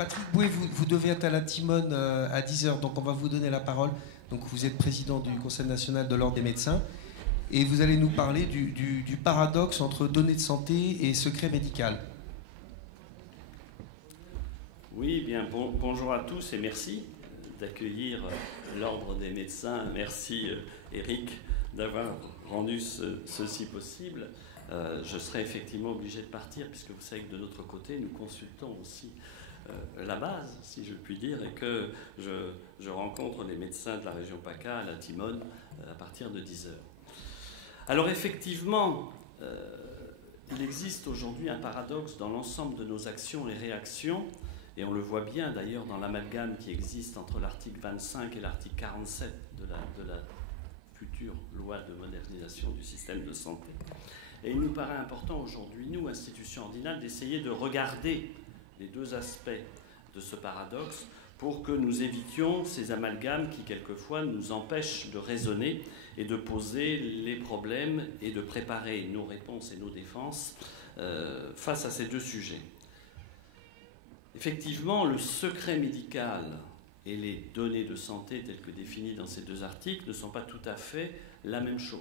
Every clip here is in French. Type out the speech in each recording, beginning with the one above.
Patrick Bouet, vous devez être à la Timone à 10 heures, donc on va vous donner la parole. Donc vous êtes président du Conseil national de l'Ordre des médecins et vous allez nous parler du paradoxe entre données de santé et secret médical. Oui, bien, bonjour à tous et merci d'accueillir l'Ordre des médecins. Merci Eric d'avoir rendu ceci possible. Je serai effectivement obligé de partir puisque vous savez que de notre côté, nous consultons aussi la base, si je puis dire, et que je rencontre les médecins de la région PACA à la Timone à partir de 10 heures. Alors effectivement, il existe aujourd'hui un paradoxe dans l'ensemble de nos actions et réactions, et on le voit bien d'ailleurs dans l'amalgame qui existe entre l'article 25 et l'article 47 de la future loi de modernisation du système de santé. Et il nous paraît important aujourd'hui, nous, institutions ordinales, d'essayer de regarder les deux aspects de ce paradoxe pour que nous évitions ces amalgames qui, quelquefois, nous empêchent de raisonner et de poser les problèmes et de préparer nos réponses et nos défenses face à ces deux sujets. Effectivement, le secret médical et les données de santé telles que définies dans ces deux articles ne sont pas tout à fait la même chose.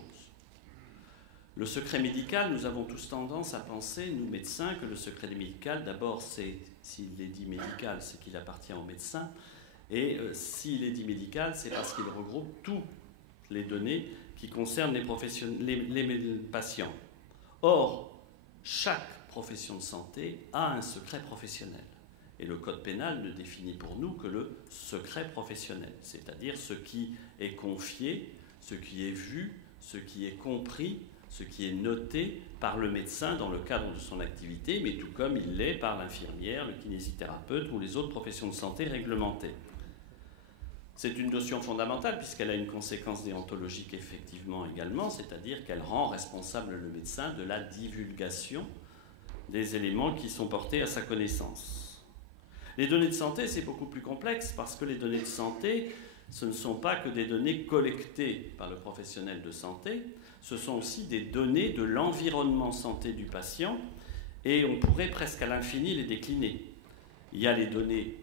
Le secret médical, nous avons tous tendance à penser, nous médecins, que le secret médical, d'abord, s'il est dit médical, c'est qu'il appartient aux médecins, et s'il est dit médical, c'est parce qu'il regroupe toutes les données qui concernent les patients. Or, chaque profession de santé a un secret professionnel. Et le Code pénal ne définit pour nous que le secret professionnel, c'est-à-dire ce qui est confié, ce qui est vu, ce qui est compris, ce qui est noté par le médecin dans le cadre de son activité, mais tout comme il l'est par l'infirmière, le kinésithérapeute ou les autres professions de santé réglementées. C'est une notion fondamentale puisqu'elle a une conséquence déontologique effectivement également, c'est-à-dire qu'elle rend responsable le médecin de la divulgation des éléments qui sont portés à sa connaissance. Les données de santé, c'est beaucoup plus complexe parce que les données de santé, ce ne sont pas que des données collectées par le professionnel de santé, ce sont aussi des données de l'environnement santé du patient et on pourrait presque à l'infini les décliner. Il y a les données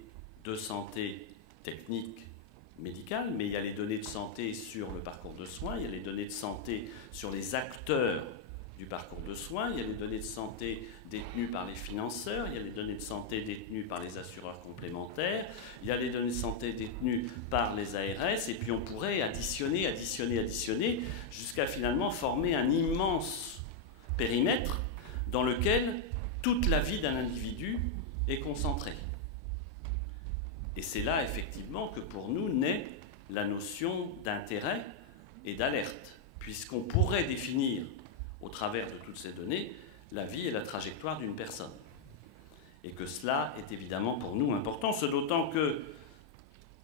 de santé techniques, médicales, mais il y a les données de santé sur le parcours de soins, il y a les données de santé sur les acteurs du parcours de soins, il y a les données de santé détenues par les financeurs, il y a les données de santé détenues par les assureurs complémentaires, il y a les données de santé détenues par les ARS, et puis on pourrait additionner, jusqu'à finalement former un immense périmètre dans lequel toute la vie d'un individu est concentrée. Et c'est là, effectivement, que pour nous naît la notion d'intérêt et d'alerte, puisqu'on pourrait définir au travers de toutes ces données, la vie et la trajectoire d'une personne. Et que cela est évidemment pour nous important, ce d'autant que,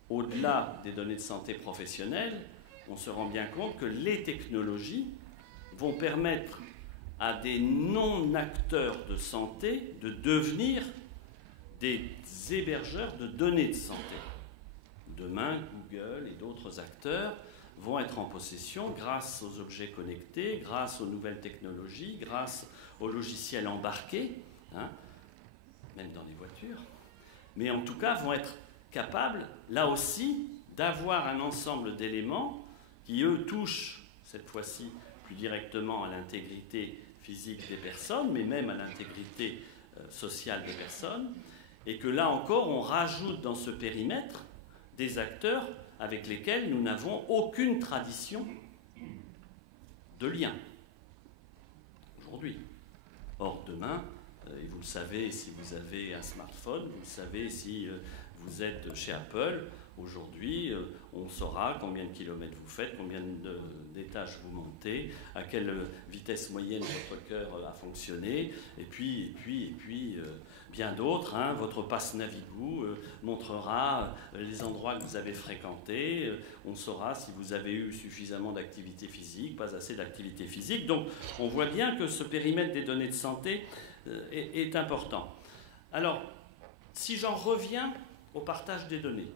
au-delà des données de santé professionnelle, on se rend bien compte que les technologies vont permettre à des non-acteurs de santé de devenir des hébergeurs de données de santé. Demain, Google et d'autres acteurs vont être en possession, grâce aux objets connectés, grâce aux nouvelles technologies, grâce aux logiciels embarqués, même dans les voitures, mais en tout cas vont être capables, là aussi, d'avoir un ensemble d'éléments qui, eux, touchent, cette fois-ci, plus directement à l'intégrité physique des personnes, mais même à l'intégrité sociale des personnes, et que là encore, on rajoute dans ce périmètre des acteurs avec lesquels nous n'avons aucune tradition de lien aujourd'hui. Or, demain, et vous le savez si vous avez un smartphone, vous le savez si vous êtes chez Apple, aujourd'hui, on saura combien de kilomètres vous faites, combien d'étages vous montez, à quelle vitesse moyenne votre cœur a fonctionné, et puis bien d'autres. Votre passe Navigo montrera les endroits que vous avez fréquentés, on saura si vous avez eu suffisamment d'activité physique, pas assez d'activité physique. Donc, on voit bien que ce périmètre des données de santé est important. Alors, si j'en reviens au partage des données,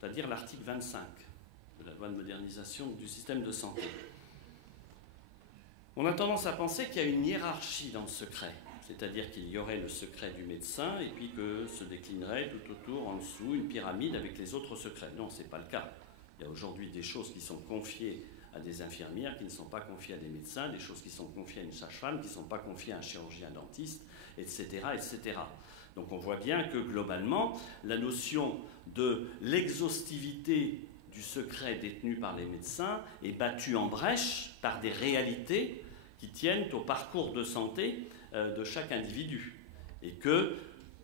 c'est-à-dire l'article 25 de la loi de modernisation du système de santé. On a tendance à penser qu'il y a une hiérarchie dans le secret. c'est-à-dire qu'il y aurait le secret du médecin et puis que se déclinerait tout autour, en dessous, une pyramide avec les autres secrets. Non, ce n'est pas le cas. Il y a aujourd'hui des choses qui sont confiées à des infirmières qui ne sont pas confiées à des médecins, des choses qui sont confiées à une sage-femme qui ne sont pas confiées à un chirurgien dentiste, etc., etc. Donc on voit bien que globalement, la notion de l'exhaustivité du secret détenu par les médecins est battue en brèche par des réalités qui tiennent au parcours de santé de chaque individu. Et que,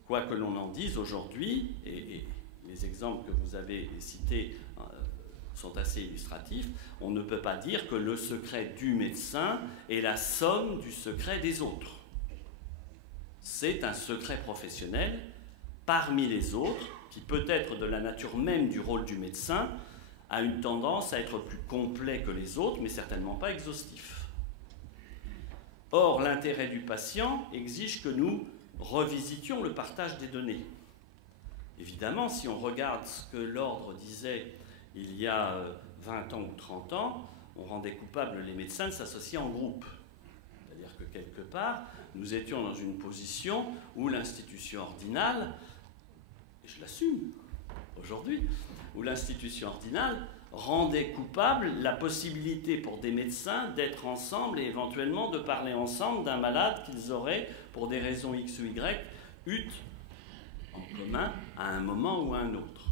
quoi que l'on en dise aujourd'hui, et les exemples que vous avez cités sont assez illustratifs, on ne peut pas dire que le secret du médecin est la somme du secret des autres. C'est un secret professionnel parmi les autres, qui peut être de la nature même du rôle du médecin, a une tendance à être plus complet que les autres, mais certainement pas exhaustif. Or, l'intérêt du patient exige que nous revisitions le partage des données. Évidemment, si on regarde ce que l'ordre disait il y a 20 ans ou 30 ans, on rendait coupables les médecins de s'associer en groupe. C'est-à-dire que quelque part, nous étions dans une position où l'institution ordinale, et je l'assume aujourd'hui, où l'institution ordinale rendait coupable la possibilité pour des médecins d'être ensemble et éventuellement de parler ensemble d'un malade qu'ils auraient, pour des raisons X ou Y, eu en commun à un moment ou à un autre.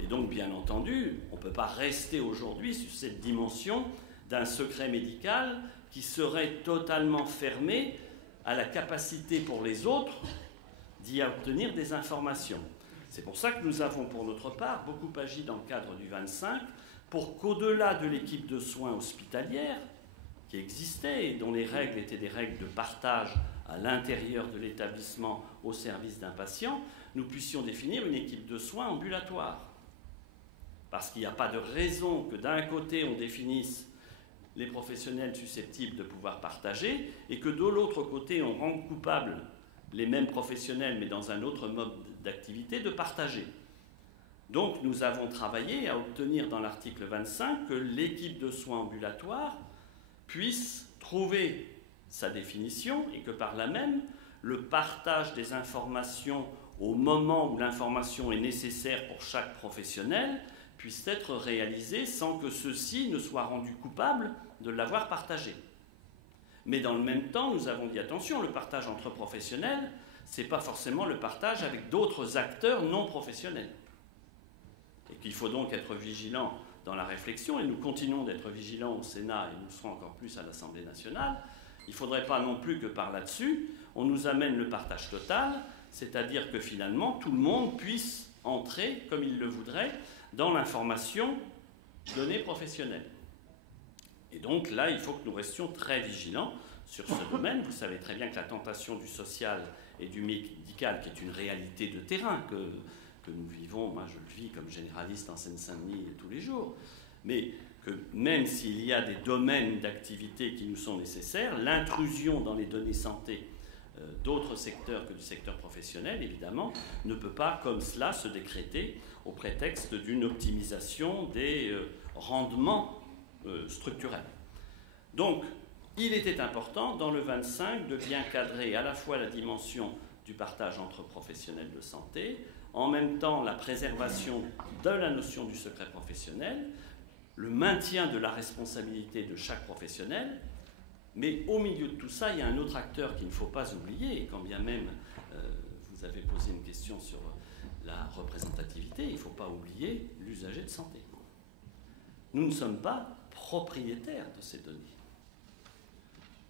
Et donc, bien entendu, on ne peut pas rester aujourd'hui sur cette dimension d'un secret médical qui serait totalement fermé à la capacité pour les autres d'y obtenir des informations. C'est pour ça que nous avons, pour notre part, beaucoup agi dans le cadre du 25, pour qu'au-delà de l'équipe de soins hospitalière, qui existait et dont les règles étaient des règles de partage à l'intérieur de l'établissement au service d'un patient, nous puissions définir une équipe de soins ambulatoire. Parce qu'il n'y a pas de raison que d'un côté on définisse les professionnels susceptibles de pouvoir partager et que de l'autre côté on rende coupables les mêmes professionnels mais dans un autre mode d'activité de partager. Donc nous avons travaillé à obtenir dans l'article 25 que l'équipe de soins ambulatoires puisse trouver sa définition et que par là même le partage des informations au moment où l'information est nécessaire pour chaque professionnel puisse être réalisé sans que ceux-ci ne soient rendus coupables de l'avoir partagé. Mais dans le même temps, nous avons dit attention, le partage entre professionnels, ce n'est pas forcément le partage avec d'autres acteurs non professionnels. Et qu'il faut donc être vigilant dans la réflexion, et nous continuons d'être vigilants au Sénat, et nous le serons encore plus à l'Assemblée nationale. Il ne faudrait pas non plus que par là-dessus, on nous amène le partage total, c'est-à-dire que finalement, tout le monde puisse entrer, comme il le voudrait, dans l'information donnée professionnelle. Et donc là, il faut que nous restions très vigilants sur ce domaine. Vous savez très bien que la tentation du social et du médical, qui est une réalité de terrain que nous vivons, moi je le vis comme généraliste en Seine-Saint-Denis tous les jours, mais que même s'il y a des domaines d'activité qui nous sont nécessaires, l'intrusion dans les données santé d'autres secteurs que du secteur professionnel, évidemment, ne peut pas comme cela se décréter au prétexte d'une optimisation des rendements structurels. Donc, il était important, dans le 25, de bien cadrer à la fois la dimension du partage entre professionnels de santé, en même temps la préservation de la notion du secret professionnel, le maintien de la responsabilité de chaque professionnel, mais au milieu de tout ça, il y a un autre acteur qu'il ne faut pas oublier, et quand bien même vous avez posé une question sur la représentativité, il ne faut pas oublier l'usager de santé. Nous ne sommes pas propriétaires de ces données.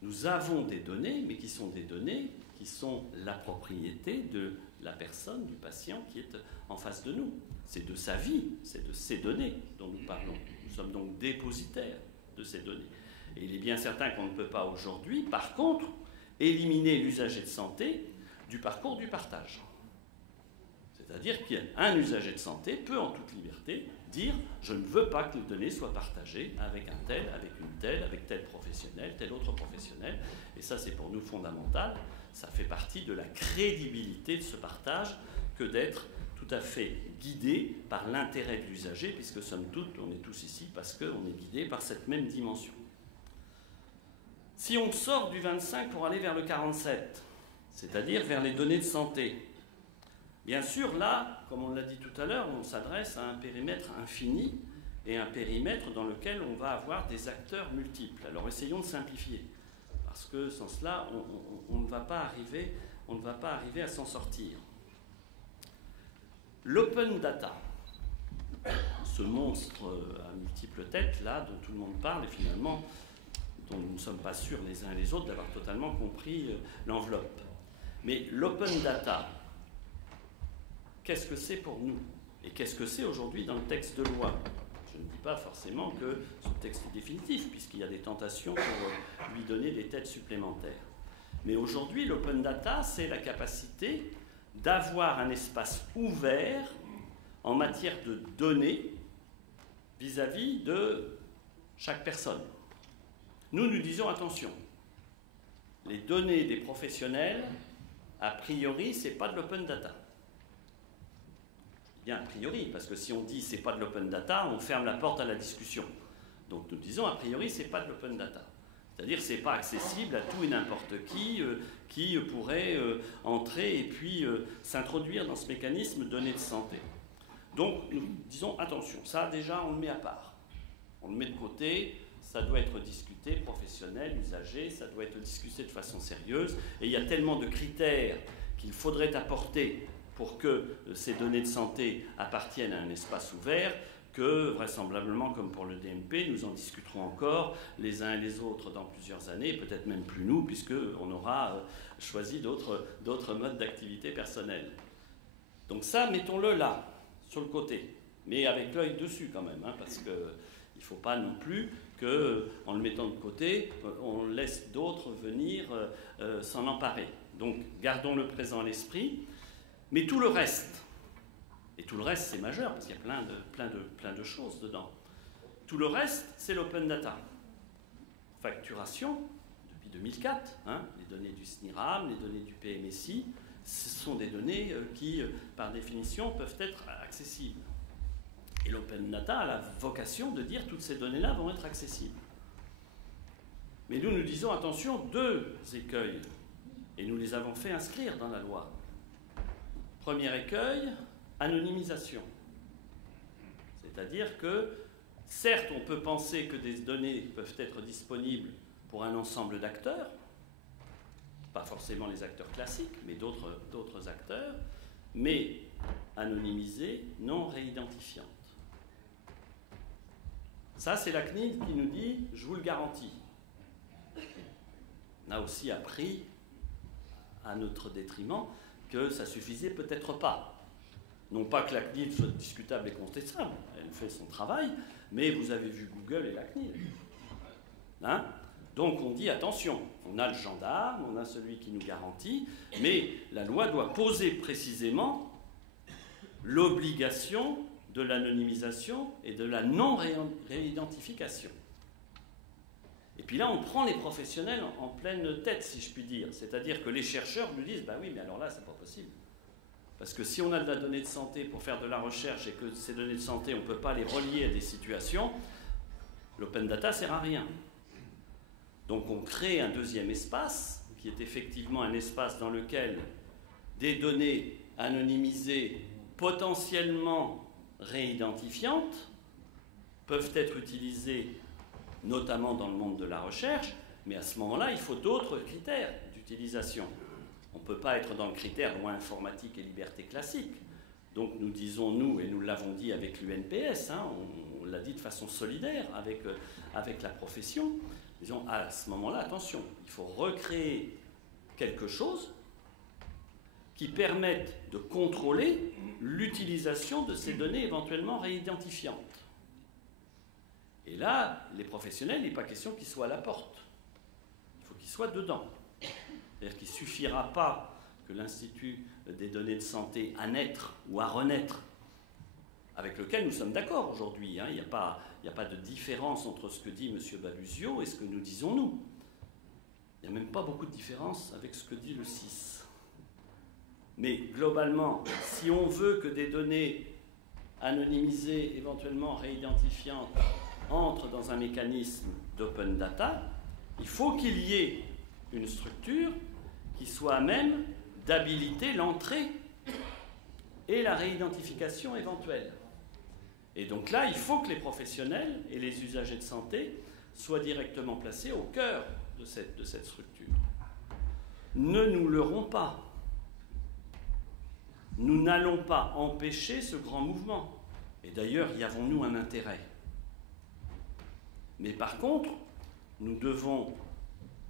Nous avons des données, mais qui sont des données qui sont la propriété de la personne, du patient qui est en face de nous. C'est de sa vie, c'est de ces données dont nous parlons. Nous sommes donc dépositaires de ces données. Et il est bien certain qu'on ne peut pas aujourd'hui, par contre, éliminer l'usager de santé du parcours du partage. C'est-à-dire qu'un usager de santé peut en toute liberté dire « je ne veux pas que les données soient partagées avec un tel, avec une telle, avec tel professionnel, tel autre professionnel ». Et ça, c'est pour nous fondamental. Ça fait partie de la crédibilité de ce partage que d'être tout à fait guidé par l'intérêt de l'usager, puisque somme toute, on est tous ici parce qu'on est guidé par cette même dimension. Si on sort du 25 pour aller vers le 47, c'est-à-dire vers les données de santé. Bien sûr, là, comme on l'a dit tout à l'heure, on s'adresse à un périmètre infini et un périmètre dans lequel on va avoir des acteurs multiples. Alors essayons de simplifier, parce que sans cela, on ne va pas arriver à s'en sortir. L'open data, ce monstre à multiples têtes, là, dont tout le monde parle, et finalement, dont nous ne sommes pas sûrs les uns et les autres d'avoir totalement compris l'enveloppe. Mais l'open data, qu'est-ce que c'est pour nous? Et qu'est-ce que c'est aujourd'hui dans le texte de loi? Je ne dis pas forcément que ce texte est définitif, puisqu'il y a des tentations pour lui donner des têtes supplémentaires. Mais aujourd'hui, l'open data, c'est la capacité d'avoir un espace ouvert en matière de données vis-à-vis de chaque personne. Nous disons attention, les données des professionnels, a priori, ce n'est pas de l'open data. Je dis bien a priori, parce que si on dit c'est pas de l'open data, on ferme la porte à la discussion. Donc nous disons a priori, c'est pas de l'open data. C'est-à-dire que ce n'est pas accessible à tout et n'importe qui pourrait entrer et puis s'introduire dans ce mécanisme de données de santé. Donc nous disons attention, ça déjà on le met à part. On le met de côté, ça doit être discuté, professionnel, usager, ça doit être discuté de façon sérieuse. Et il y a tellement de critères qu'il faudrait apporter pour que ces données de santé appartiennent à un espace ouvert, que vraisemblablement, comme pour le DMP, nous en discuterons encore les uns et les autres dans plusieurs années, peut-être même plus nous, puisqu'on aura choisi d'autres modes d'activité personnelle. Donc ça, mettons-le là, sur le côté, mais avec l'œil dessus quand même, hein, parce qu'il ne faut pas non plus qu'en le mettant de côté, on laisse d'autres venir s'en emparer. Donc gardons le présent à l'esprit, mais tout le reste... Et tout le reste, c'est majeur, parce qu'il y a plein de choses dedans. Tout le reste, c'est l'open data. Facturation, depuis 2004, hein, les données du SNIRAM, les données du PMSI, ce sont des données qui, par définition, peuvent être accessibles. Et l'open data a la vocation de dire que toutes ces données-là vont être accessibles. Mais nous disons, attention, deux écueils, et nous les avons fait inscrire dans la loi. Premier écueil, anonymisation. C'est-à-dire que, certes, on peut penser que des données peuvent être disponibles pour un ensemble d'acteurs, pas forcément les acteurs classiques, mais d'autres acteurs, mais anonymisées, non réidentifiantes. Ça, c'est la CNIL qui nous dit « je vous le garantis ». On a aussi appris, à notre détriment, que ça suffisait peut-être pas. Non pas que la CNIL soit discutable et contestable, elle fait son travail, mais vous avez vu Google et la CNIL. Hein? Donc on dit attention, on a le gendarme, on a celui qui nous garantit, mais la loi doit poser précisément l'obligation de l'anonymisation et de la non-réidentification. Et puis là, on prend les professionnels en pleine tête, si je puis dire. C'est-à-dire que les chercheurs nous disent, bah oui, mais alors là, c'est pas possible. Parce que si on a de la donnée de santé pour faire de la recherche et que ces données de santé, on ne peut pas les relier à des situations, l'open data ne sert à rien. Donc on crée un deuxième espace, qui est effectivement un espace dans lequel des données anonymisées, potentiellement réidentifiantes, peuvent être utilisées, notamment dans le monde de la recherche, mais à ce moment-là, il faut d'autres critères d'utilisation. On ne peut pas être dans le critère loi informatique et liberté classique. Donc nous disons, nous, et nous l'avons dit avec l'UNPS, hein, on l'a dit de façon solidaire avec la profession, disons, à ce moment-là, attention, il faut recréer quelque chose qui permette de contrôler l'utilisation de ces données éventuellement réidentifiantes. Et là, les professionnels, il n'est pas question qu'ils soient à la porte. Il faut qu'ils soient dedans. C'est-à-dire qu'il ne suffira pas que l'Institut des données de santé à naître ou à renaître, avec lequel nous sommes d'accord aujourd'hui, hein, il n'y a pas de différence entre ce que dit M. Balusio et ce que nous disons nous. Il n'y a même pas beaucoup de différence avec ce que dit le CIS. Mais globalement, si on veut que des données anonymisées, éventuellement réidentifiantes, entrent dans un mécanisme d'open data, il faut qu'il y ait une structure qui soit à même d'habiliter l'entrée et la réidentification éventuelle. Et donc là, il faut que les professionnels et les usagers de santé soient directement placés au cœur de cette structure. Ne nous leurrons pas. Nous n'allons pas empêcher ce grand mouvement. Et d'ailleurs, y avons-nous un intérêt? Mais par contre, nous devons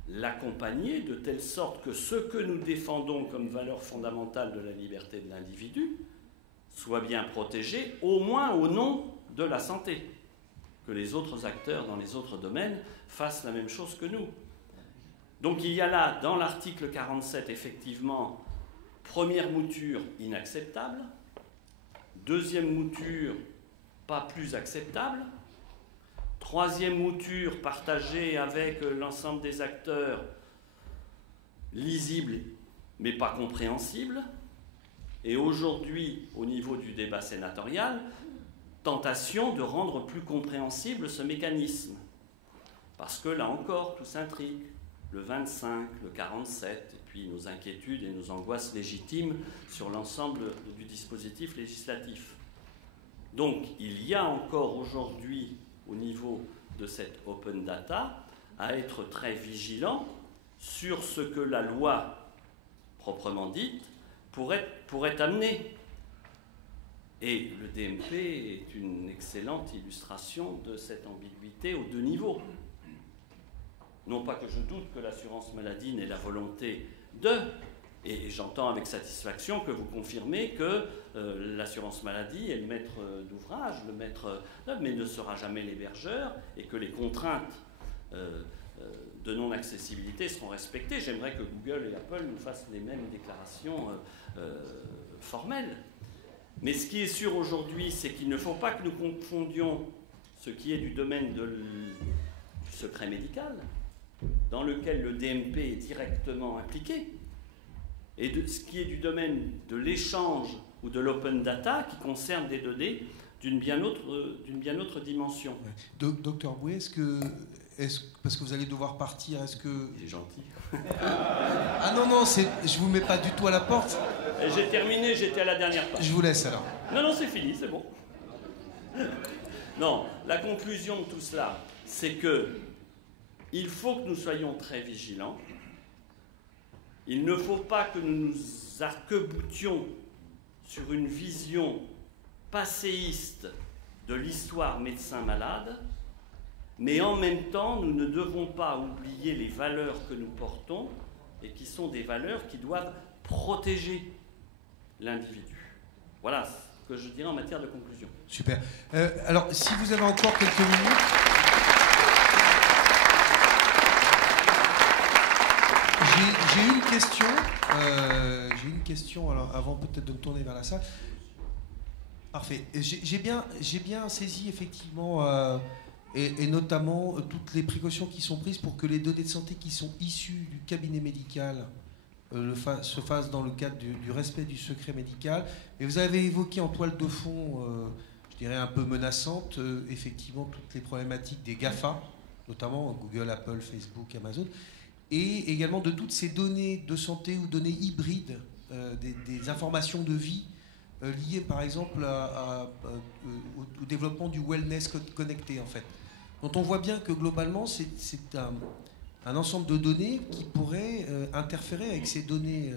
l'accompagner de telle sorte que ce que nous défendons comme valeur fondamentale de la liberté de l'individu soit bien protégé, au moins au nom de la santé. Que les autres acteurs dans les autres domaines fassent la même chose que nous. Donc il y a là, dans l'article 47, effectivement, première mouture inacceptable, deuxième mouture pas plus acceptable, troisième mouture partagée avec l'ensemble des acteurs, lisible mais pas compréhensible, et aujourd'hui, au niveau du débat sénatorial, tentation de rendre plus compréhensible ce mécanisme. Parce que là encore, tout s'intrigue. Le 25, le 47, et puis nos inquiétudes et nos angoisses légitimes sur l'ensemble du dispositif législatif. Donc, il y a encore aujourd'hui, au niveau de cette open data, à être très vigilant sur ce que la loi, proprement dite, pourrait amener. Et le DMP est une excellente illustration de cette ambiguïté aux deux niveaux. Non pas que je doute que l'assurance maladie n'ait la volonté de, et j'entends avec satisfaction que vous confirmez que l'assurance maladie est le maître d'ouvrage, le maître d'œuvre, mais ne sera jamais l'hébergeur, et que les contraintes de non-accessibilité seront respectées. J'aimerais que Google et Apple nous fassent les mêmes déclarations formelles. Mais ce qui est sûr aujourd'hui, c'est qu'il ne faut pas que nous confondions ce qui est du domaine du secret médical, dans lequel le DMP est directement impliqué, et ce qui est du domaine de l'échange ou de l'open data, qui concerne des données d'une bien autre dimension. Docteur Bouet, parce que vous allez devoir partir, est-ce que... Il est gentil. Ah non, je vous mets pas du tout à la porte. J'ai terminé, j'étais à la dernière page. Je vous laisse alors. Non, c'est fini, c'est bon. Non, la conclusion de tout cela, c'est que il faut que nous soyons très vigilants. Il ne faut pas que nous nous arc-boutions sur une vision passéiste de l'histoire médecin-malade, mais en même temps, nous ne devons pas oublier les valeurs que nous portons et qui sont des valeurs qui doivent protéger l'individu. Voilà ce que je dirais en matière de conclusion. Super. Alors, si vous avez encore quelques minutes... J'ai une question, alors avant peut-être de me tourner vers la salle. Parfait. J'ai bien saisi effectivement, et notamment toutes les précautions qui sont prises pour que les données de santé qui sont issues du cabinet médical se fassent dans le cadre du respect du secret médical. Et vous avez évoqué en toile de fond, je dirais un peu menaçante, effectivement toutes les problématiques des GAFA, notamment Google, Apple, Facebook, Amazon, et également de toutes ces données de santé ou données hybrides, des informations de vie liées par exemple au développement du wellness connecté en fait. Donc on voit bien que globalement c'est un ensemble de données qui pourraient interférer avec ces données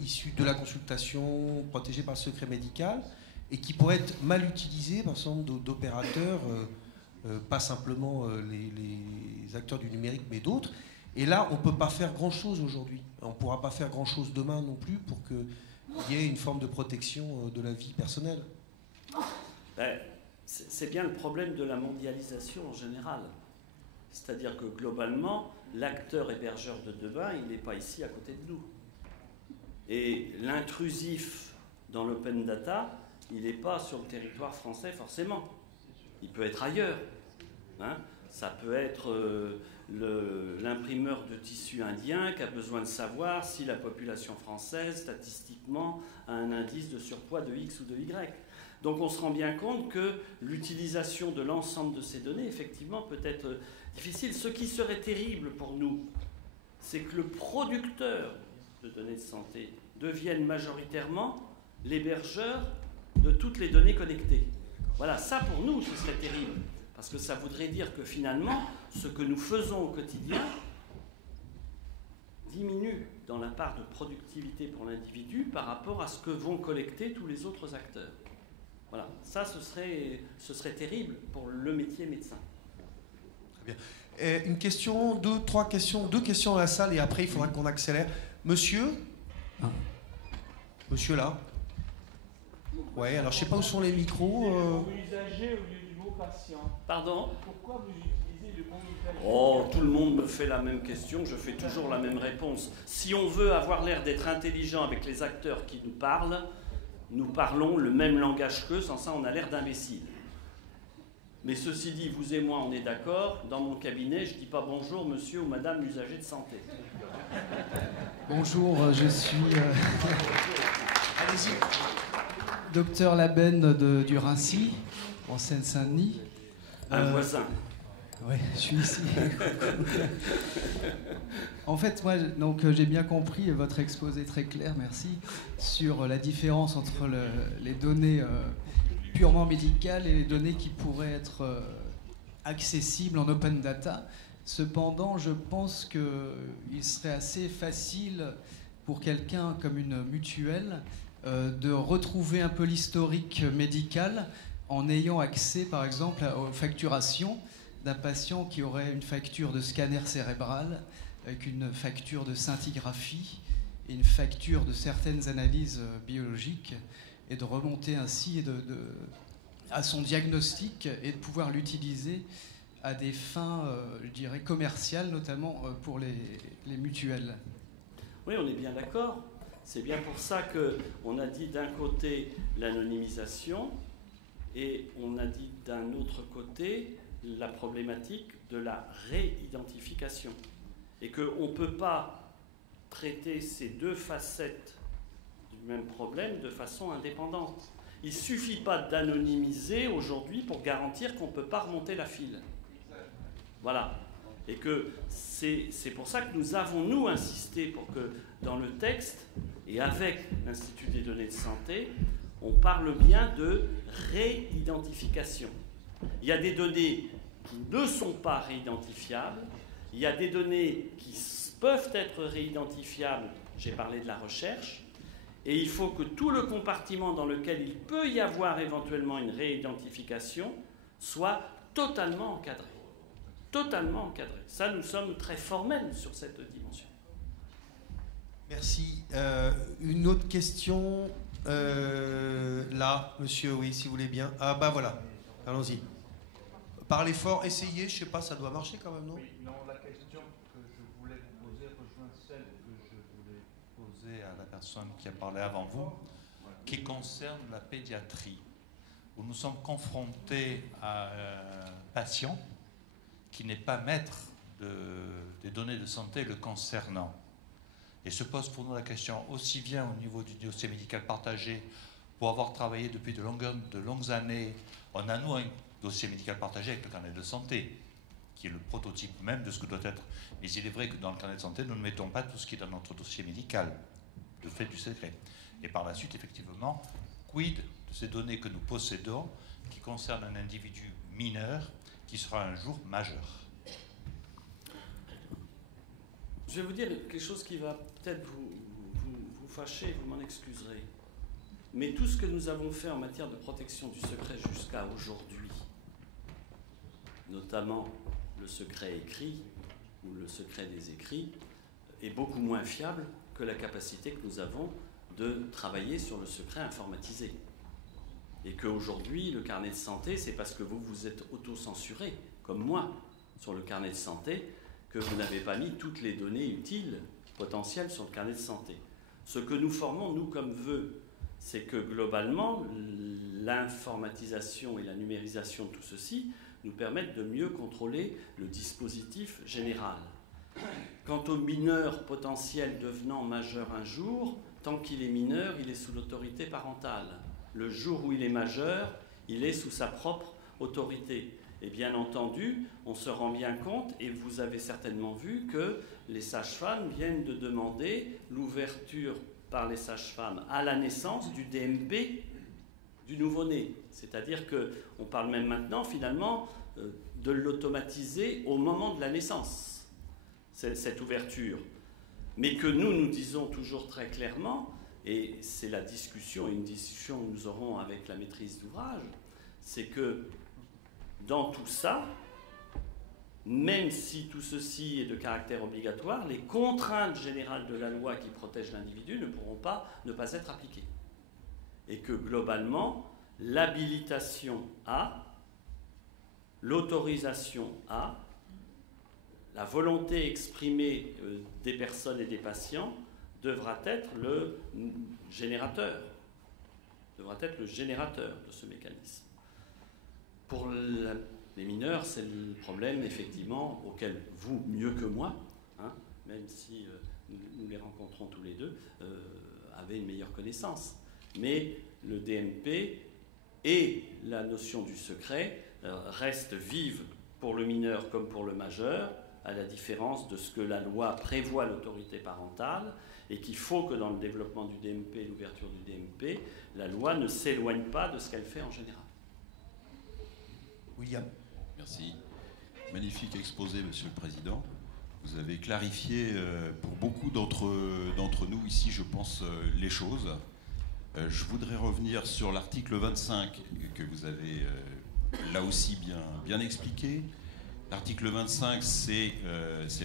issues de la consultation, protégées par le secret médical, et qui pourraient être mal utilisées par un certain nombre d'opérateurs, pas simplement les acteurs du numérique mais d'autres. Et là, on ne peut pas faire grand-chose aujourd'hui. On ne pourra pas faire grand-chose demain non plus pour qu'il y ait une forme de protection de la vie personnelle. C'est bien le problème de la mondialisation en général. C'est-à-dire que globalement, l'acteur hébergeur de demain, il n'est pas ici à côté de nous. Et l'intrusif dans l'open data, il n'est pas sur le territoire français forcément. Il peut être ailleurs. Ça peut être l'imprimeur de tissu indien qui a besoin de savoir si la population française, statistiquement, a un indice de surpoids de X ou de Y. Donc on se rend bien compte que l'utilisation de l'ensemble de ces données, effectivement, peut être difficile. Ce qui serait terrible pour nous, c'est que le producteur de données de santé devienne majoritairement l'hébergeur de toutes les données connectées. Voilà, ça pour nous, ce serait terrible. Parce que ça voudrait dire que finalement, ce que nous faisons au quotidien diminue dans la part de productivité pour l'individu par rapport à ce que vont collecter tous les autres acteurs. Voilà, ça ce serait terrible pour le métier médecin. Très bien. Une question, deux questions à la salle et après il faudra qu'on accélère. Monsieur Monsieur là. Ouais, alors je sais pas où sont les micros. Usager au lieu du mot patient. Pardon ? Pourquoi vous utilisez le mot usager? Oh, tout le monde me fait la même question, je fais toujours la même réponse. Si on veut avoir l'air d'être intelligent avec les acteurs qui nous parlent, nous parlons le même langage qu'eux, sans ça on a l'air d'imbéciles. Mais ceci dit, vous et moi on est d'accord, dans mon cabinet je ne dis pas bonjour monsieur ou madame l'usager de santé. Bonjour, je suis Allez-y. docteur Labenne du Rincy, en Seine-Saint-Denis. Un voisin. Oui, je suis ici. En fait, moi, donc, j'ai bien compris votre exposé très clair, merci, sur la différence entre les données purement médicales et les données qui pourraient être accessibles en open data. Cependant, je pense qu'il serait assez facile pour quelqu'un comme une mutuelle de retrouver un peu l'historique médical en ayant accès, par exemple, aux facturations d'un patient qui aurait une facture de scanner cérébral, avec une facture de scintigraphie et une facture de certaines analyses biologiques, et de remonter ainsi à son diagnostic et de pouvoir l'utiliser à des fins, je dirais, commerciales, notamment pour les mutuelles. Oui, on est bien d'accord. C'est bien pour ça qu'on a dit d'un côté l'anonymisation et on a dit d'un autre côté la problématique de la réidentification. Et qu'on ne peut pas traiter ces deux facettes du même problème de façon indépendante. Il ne suffit pas d'anonymiser aujourd'hui pour garantir qu'on ne peut pas remonter la file. Voilà. Et que c'est pour ça que nous avons, nous, insisté pour que dans le texte, et avec l'Institut des données de santé, on parle bien de réidentification. Il y a des données qui ne sont pas réidentifiables, il y a des données qui peuvent être réidentifiables, j'ai parlé de la recherche, et il faut que tout le compartiment dans lequel il peut y avoir éventuellement une réidentification soit totalement encadré. Totalement encadré. Ça, nous sommes très formels sur cette dimension. Merci. Une autre question là, monsieur, oui, si vous voulez bien. Ah bah voilà, allons-y. Parlez fort, essayez, je sais pas, ça doit marcher quand même, non? Oui, non, la question que je voulais vous poser rejoint celle que je voulais poser à la personne qui a parlé avant vous, qui concerne la pédiatrie, où nous sommes confrontés à un patient qui n'est pas maître des données de santé le concernant. Et se pose pour nous la question aussi bien au niveau du dossier médical partagé, pour avoir travaillé depuis de longues années, on a nous un dossier médical partagé avec le carnet de santé, qui est le prototype même de ce que doit être. Mais il est vrai que dans le carnet de santé, nous ne mettons pas tout ce qui est dans notre dossier médical, de fait du secret. Et par la suite, effectivement, quid de ces données que nous possédons, qui concernent un individu mineur, qui sera un jour majeur? Je vais vous dire quelque chose qui va peut-être vous fâcher, vous m'en excuserez. Mais tout ce que nous avons fait en matière de protection du secret jusqu'à aujourd'hui, notamment le secret écrit ou le secret des écrits, est beaucoup moins fiable que la capacité que nous avons de travailler sur le secret informatisé. Et qu'aujourd'hui, le carnet de santé, c'est parce que vous vous êtes auto-censuré, comme moi, sur le carnet de santé, que vous n'avez pas mis toutes les données utiles, potentielles, sur le carnet de santé. Ce que nous formons, nous, comme vœu, c'est que globalement, l'informatisation et la numérisation de tout ceci nous permettent de mieux contrôler le dispositif général. Quant au mineur potentiel devenant majeur un jour, tant qu'il est mineur, il est sous l'autorité parentale. Le jour où il est majeur, il est sous sa propre autorité. Et bien entendu, on se rend bien compte, et vous avez certainement vu, que les sages-femmes viennent de demander l'ouverture par les sages-femmes à la naissance du DMP du nouveau-né. C'est-à-dire qu'on parle même maintenant, finalement, de l'automatiser au moment de la naissance, cette ouverture. Mais que nous disons toujours très clairement, et c'est la discussion, une discussion que nous aurons avec la maîtrise d'ouvrage, c'est que dans tout ça, même si tout ceci est de caractère obligatoire, les contraintes générales de la loi qui protègent l'individu ne pourront pas ne pas être appliquées. Et que globalement, l'habilitation a, l'autorisation a, la volonté exprimée des personnes et des patients devra être le générateur de ce mécanisme. Pour les mineurs, c'est le problème, effectivement, auquel vous, mieux que moi, hein, même si nous les rencontrons tous les deux, avez une meilleure connaissance. Mais le DMP et la notion du secret restent vives pour le mineur comme pour le majeur, à la différence de ce que la loi prévoit l'autorité parentale, et qu'il faut que dans le développement du DMP, l'ouverture du DMP, la loi ne s'éloigne pas de ce qu'elle fait en général. William. Merci. Magnifique exposé, Monsieur le Président. Vous avez clarifié pour beaucoup d'entre nous ici, je pense, les choses. Je voudrais revenir sur l'article 25 que vous avez là aussi bien expliqué. L'article 25, c'est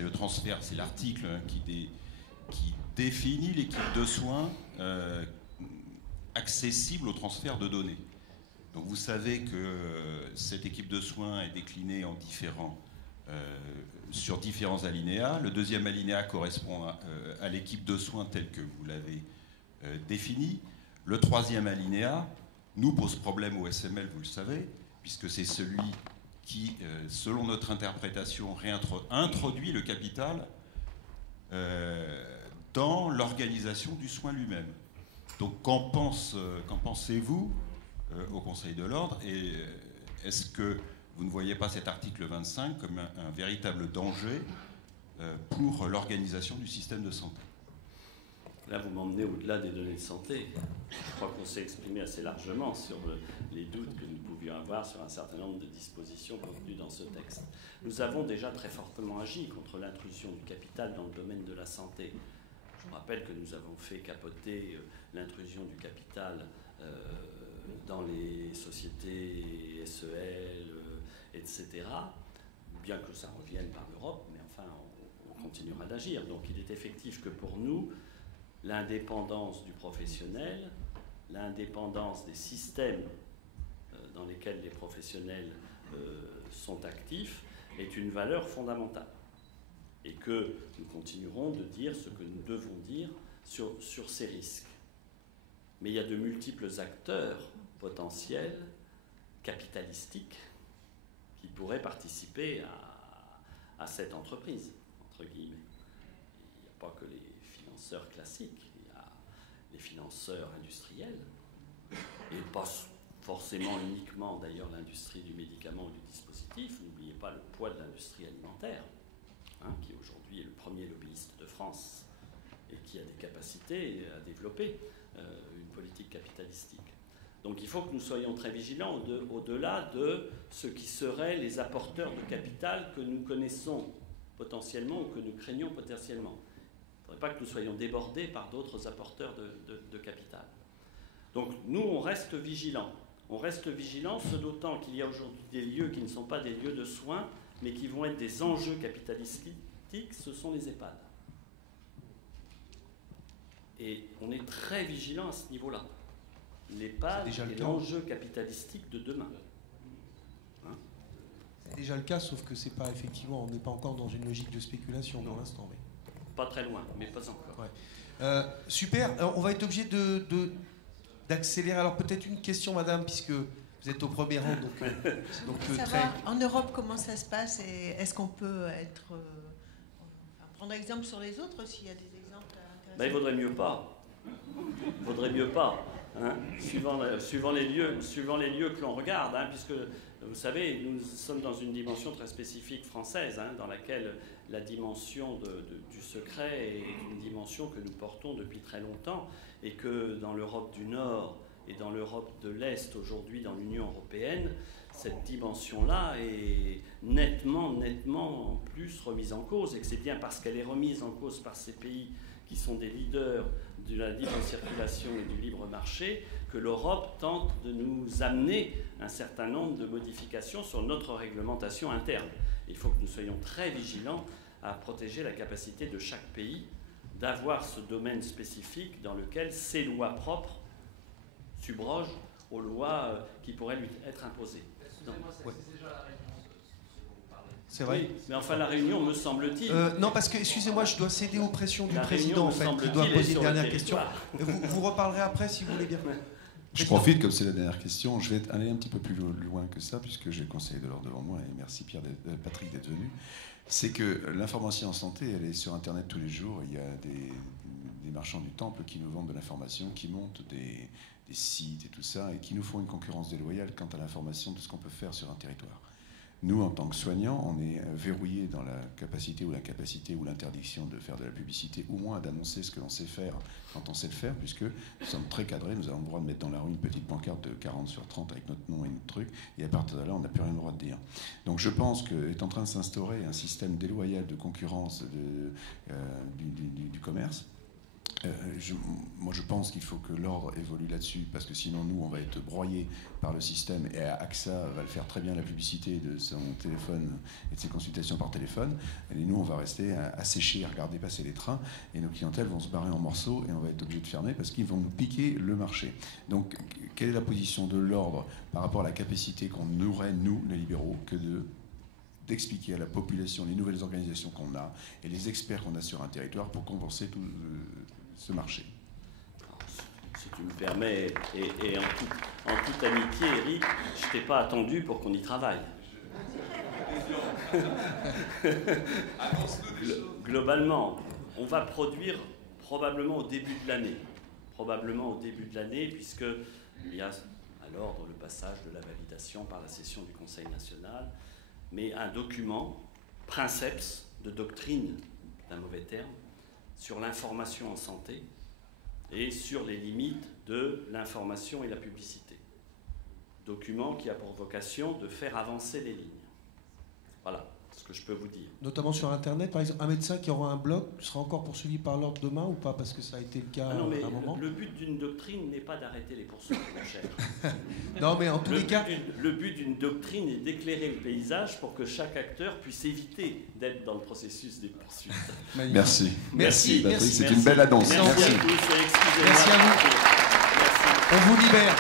le transfert, c'est l'article qui définit l'équipe de soins accessible au transfert de données. Donc vous savez que cette équipe de soins est déclinée en sur différents alinéas. Le deuxième alinéa correspond à l'équipe de soins telle que vous l'avez définie. Le troisième alinéa nous pose problème au SML, vous le savez, puisque c'est celui qui, selon notre interprétation, introduit le capital dans l'organisation du soin lui-même. Donc qu'en pensez-vous au Conseil de l'Ordre, et est-ce que vous ne voyez pas cet article 25 comme un véritable danger pour l'organisation du système de santé? Là, vous m'emmenez au-delà des données de santé. Je crois qu'on s'est exprimé assez largement sur les doutes que nous pouvions avoir sur un certain nombre de dispositions contenues dans ce texte. Nous avons déjà très fortement agi contre l'intrusion du capital dans le domaine de la santé. Je vous rappelle que nous avons fait capoter l'intrusion du capital dans les sociétés SEL, etc., bien que ça revienne par l'Europe, mais enfin, on continuera d'agir. Donc il est effectif que pour nous, l'indépendance du professionnel, l'indépendance des systèmes dans lesquels les professionnels sont actifs est une valeur fondamentale. Et que nous continuerons de dire ce que nous devons dire sur ces risques. Mais il y a de multiples acteurs potentiels, capitalistiques, qui pourraient participer à cette entreprise, entre guillemets. Il n'y a pas que les financeurs classiques, il y a les financeurs industriels, et pas forcément uniquement d'ailleurs l'industrie du médicament ou du dispositif. N'oubliez pas le poids de l'industrie alimentaire, qui aujourd'hui est le premier lobbyiste de France et qui a des capacités à développer une politique capitalistique. Donc il faut que nous soyons très vigilants au-delà de ce qui seraient les apporteurs de capital que nous connaissons potentiellement ou que nous craignons potentiellement. Il ne faudrait pas que nous soyons débordés par d'autres apporteurs de capital. Donc nous, on reste vigilants. On reste vigilants, ce d'autant qu'il y a aujourd'hui des lieux qui ne sont pas des lieux de soins, mais qui vont être des enjeux capitalistiques, ce sont les EHPAD. Et on est très vigilant à ce niveau-là. L'EHPAD est l'enjeu capitalistique de demain. C'est déjà le cas, sauf que c'est pas effectivement, on n'est pas encore dans une logique de spéculation pour l'instant. Mais... Pas très loin, mais pas encore. Ouais. Super. Alors, on va être obligé d'accélérer. Alors peut-être une question, madame, puisque vous êtes au premier rang. En Europe, comment ça se passe et est-ce qu'on peut prendre exemple sur les autres s'il y a des exemples intéressants? Il vaudrait mieux pas. Il vaudrait mieux pas. hein, suivant les lieux que l'on regarde, hein, puisque vous savez, nous sommes dans une dimension très spécifique française, hein, dans laquelle la dimension du secret est une dimension que nous portons depuis très longtemps, et que dans l'Europe du Nord et dans l'Europe de l'Est, aujourd'hui dans l'Union européenne, cette dimension-là est nettement plus remise en cause, et que c'est bien parce qu'elle est remise en cause par ces pays qui sont des leaders de la libre circulation et du libre marché, que l'Europe tente de nous amener un certain nombre de modifications sur notre réglementation interne. Il faut que nous soyons très vigilants à protéger la capacité de chaque pays d'avoir ce domaine spécifique dans lequel ses lois propres subrogent aux lois qui pourraient lui être imposées. Excusez-moi, c'est déjà la réponse. C'est vrai. Oui, mais enfin la réunion, me semble-t-il... non, parce que, excusez-moi, je dois céder aux pressions du La président, en fait, qui doit poser une dernière question. Vous reparlerez après, si vous voulez bien. Je profite, comme c'est la dernière question, je vais aller un petit peu plus loin que ça, puisque j'ai le conseiller de l'ordre devant moi, et merci Patrick d'être venu. C'est que l'information en santé, elle est sur Internet tous les jours. Il y a des marchands du temple qui nous vendent de l'information, qui montent des sites et tout ça, et qui nous font une concurrence déloyale quant à l'information de ce qu'on peut faire sur un territoire. Nous, en tant que soignants, on est verrouillés dans la capacité ou l'incapacité ou l'interdiction de faire de la publicité, ou moins d'annoncer ce que l'on sait faire quand on sait le faire, puisque nous sommes très cadrés, nous avons le droit de mettre dans la rue une petite pancarte de 40 sur 30 avec notre nom et notre truc, et à partir de là, on n'a plus rien le droit de dire. Donc je pense qu'est en train de s'instaurer un système déloyal de concurrence du commerce. Moi, je pense qu'il faut que l'ordre évolue là-dessus, parce que sinon, nous, on va être broyés par le système, et AXA va le faire très bien, la publicité de son téléphone et de ses consultations par téléphone, et nous, on va rester asséchés, à regarder passer les trains, et nos clientèles vont se barrer en morceaux, et on va être obligé de fermer, parce qu'ils vont nous piquer le marché. Donc, quelle est la position de l'ordre par rapport à la capacité qu'on aurait, nous, les libéraux, que d'expliquer à la population les nouvelles organisations qu'on a, et les experts qu'on a sur un territoire pour compenser tout ce marché. Si tu me permets, et en toute amitié, Eric, je ne t'ai pas attendu pour qu'on y travaille. Globalement, on va produire probablement au début de l'année, puisqu'il y a à l'ordre le passage de la validation par la session du Conseil national, mais un document, princeps de doctrine, d'un mauvais terme, sur l'information en santé et sur les limites de l'information et la publicité. Document qui a pour vocation de faire avancer les lignes. Voilà ce que je peux vous dire. Notamment sur Internet, par exemple, un médecin qui aura un blog sera encore poursuivi par l'ordre demain ou pas, parce que ça a été le cas à un moment. Le but d'une doctrine n'est pas d'arrêter les poursuites, mon cher. Non, mais en tous les cas... Le but d'une doctrine est d'éclairer le paysage pour que chaque acteur puisse éviter d'être dans le processus des poursuites. Merci. Merci. Patrick, c'est une belle annonce. Merci à tous et excusez-moi. Merci à vous. Merci. On vous libère.